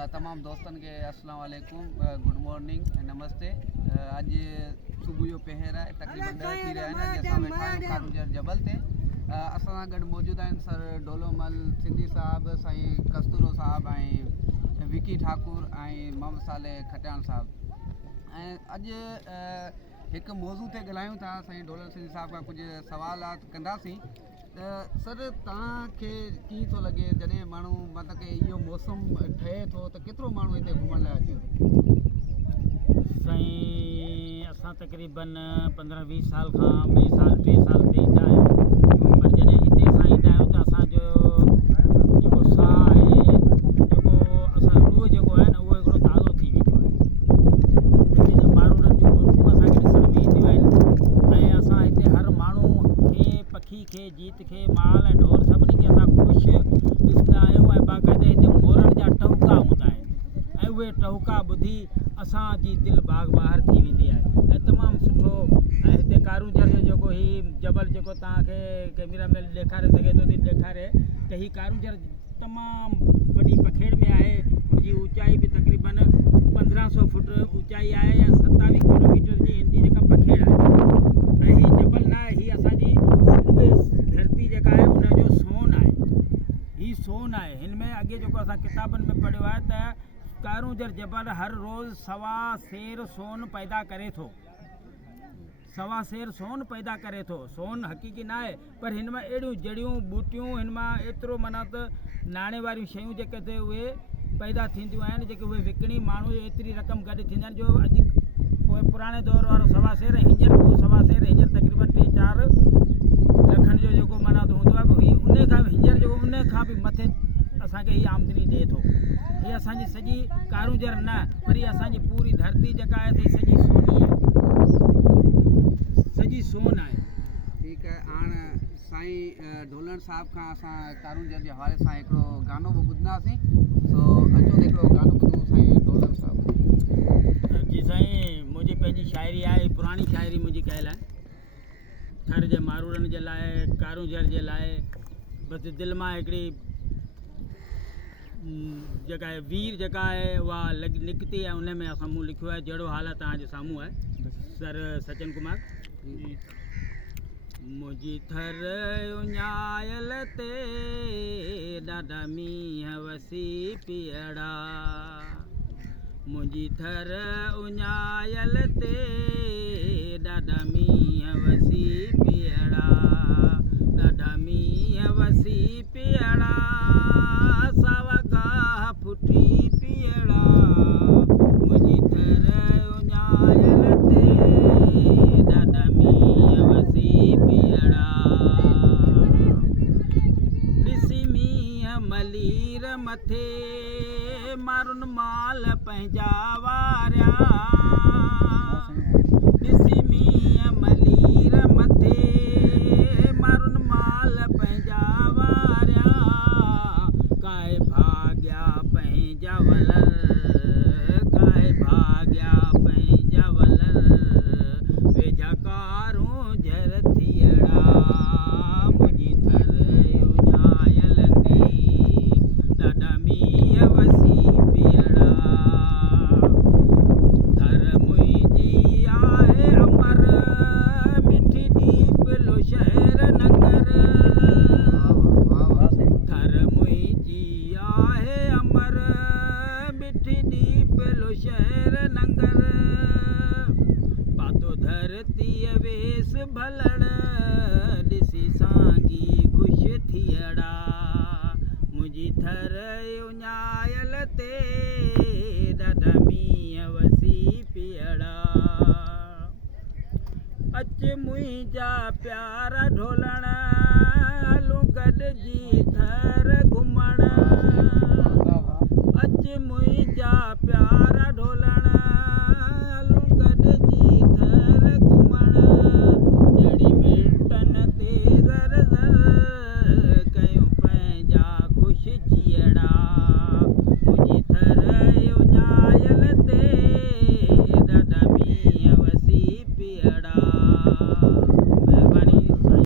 तमाम दोस्तन के अस्सलाम वालेकुम, गुड मॉर्निंग, नमस्ते। अज सुबह जो पहर है तकरीबन 10 थी रहा है ना, जैसा वेठा आहियूं कारूंजर जबल ते। असां सां गॾु मौजूद आहिनि सर डोलोमल सिंधी साहब, साईं कस्तूरो साहब ऐं विकी ठाकुर ऐं मोहम्मद साले खटियाण साहब। ऐं अॼु हिकु मौज़ू ते ॻाल्हायूं था। साईं डोलर सिंधी साहब खां कुझु सवालात कंदासीं। त सर तव्हांखे कीअं थो लॻे जॾहिं माण्हू मतिलबु कि इहो मौसम ठहे थो त केतिरो माण्हू हिते घुमण लाइ अचे? साईं असां तक़रीबन 15-20 साल खां 2 साल 3 साल ते ईंदा आहियूं, पर जॾहिं हिते असां ईंदा आहियूं त असांजो जेको साहु आहे, जेको असां रूह जेको आहे न, उहो हिकिड़ो ताज़ो थी वेंदो आहे। हिते जे माण्हुनि जूं मुर्गूं असांखे ॾिसण में ईंदियूं आहिनि ऐं असां हिते हर माण्हू खे, पखी खे, जीत खे, माल ऐं ढोर सभिनी खे असां ख़ुशि ॾिसंदा आहियूं। ऐं बाक़ाइदा हिते मोरनि जा टहुका हूंदा आहिनि ऐं उहे टहुका ॿुधी असांजी दिलि बाग़ बहार थी वेंदी आहे ऐं तमामु सुठो। ऐं हिते कारूंजर जो जेको हीउ जबल जेको तव्हांखे कैमरा में ॾेखारे सघे थो, ॾेखारे त हीउ कारूंजर तमामु वॾी पखेड़ में आहे। हुनजी ऊचाई बि तक़रीबन 1500 फुट ऊचाई आहे ऐं 27 किलोमीटर जी हिनजी जेका पखेड़ आहे। ऐं हीउ जबल न आहे, हीअ असांजी सिंध धरती जेका आहे उनजो सोन आहे। हीउ सोन आहे। हिन में अॻे जेको असां किताबनि में पढ़ियो आहे त कारूंजर जबल हर रोज़ 1.25 सेर सोन पैदा करे थो। 1.25 सेर सोन पैदा करे थो। सोन हक़ीक़ी न आहे, पर हिन मां अहिड़ियूं जड़ियूं बूटियूं, हिन मां एतिरो माना त नाणे वारियूं शयूं जेके थिए उहे पैदा थींदियूं आहिनि, जेके उहे विकिणी माण्हू एतिरी रक़म गॾु थींदा आहिनि जो अॼु पोइ पुराणे दौर वारो 1.25 सेर, हींअर पोइ 1.25 सेर, हींअर तक़रीबन 3-4 लखनि जो जेको माना त हूंदो आहे। हीउ उन खां हींअर जेको उन खां बि मथे असांखे हीअ आमदनी ॾिए थो। हीअ असांजी सॼी कारूंजर न, पर हीअ असांजी पूरी धरती जेका आहे त सॼी सोनी आहे, सॼी सोन आहे। ठीकु आहे। हाणे साईं ढोलण साहब खां असां कारूंजर जे हवाले सां हिकिड़ो गानो बि ॿुधंदासीं। सो अचो त हिकिड़ो गानो ॿुधूं साईं ढोलण साहब जी। साईं मुंहिंजी पंहिंजी शाइरी आहे, पुराणी शाइरी मुंहिंजी कयल आहे, थर जे मारूड़नि जे लाइ, कारूंजर जे लाइ। बसि दिलि मां हिकिड़ी जेका आहे वीर जेका आहे उहा निकिती आहे। उन में असां मूं लिखियो आहे, जहिड़ो हाल तव्हांजे साम्हूं आहे। सर सचिन कुमार। मुंहिंजी थर उञायल ते ॾाढा मींहं वसी पियड़ा, मुंहिंजी थर उञायल ते ॾाढा मींहं वसी पियड़ा, ॾाढा मींहं वसी पियड़ा, सावा गाह फुटी पियड़ा, मुंहिंजी थर उञायल ते ॾाढा मींहं वसी पियड़ा, ॾिसी मींहं मलीर मथे मारुनि माल पंहिंजा वारिया, ॾिसी मींहं मलीर मथे मारुनि माल पंहिंजा वारिया, काए भाॻिया पंहिंजा वलर, काए भाॻिया पंहिंजा वलर, वेझा कारूंजर थियड़ा, मुंहिंजी थर उञायल ते ॾाढा मींहं वसी पियड़ा, थर मुंहिंजी आहे अमर, मिठी दीप लो शहर नंगर, थर मुंहिंजी आहे अमर, मिठी दीप लो शहर नंगर, पातो धरतीअ वेस भलड़, ॾिसी सांगी ख़ुशि थियड़ा, मुंहिंजी थर उञायल ते ॾाढा मींहं वसी पियड़ा, अच मुंहिंजा प्यारा ढोलण हलूं गॾिजी